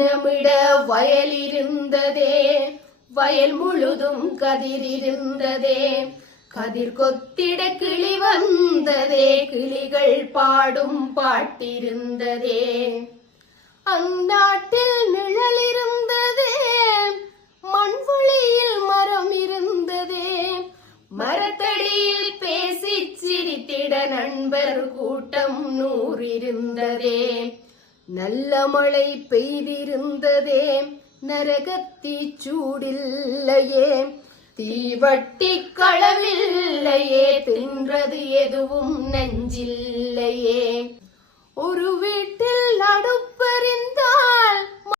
அன்னமிட வயல் இருந்ததே, வயல் முழுதும் கதிர் இருந்ததே. கதிர் கொத்திட கிளி வந்ததே, கிளிகள் பாடும் பாட்டிருந்ததே. அந்நாட்டில் நிழல் இருந்ததே, மண்வெளியில் மரம் இருந்ததே. மரத்தடியில் பேசி சிரித்திட நண்பர் கூட்டம் 100 இருந்ததே. நல்ல மழை பெய்திருந்ததே, நரகத்தீ சூடில்லையே. தீவட்டி களவில்லையே, தின்றது எதுவும் நெஞ்சில்லையே. ஒரு வீட்டில் அடுப்பறிந்தால்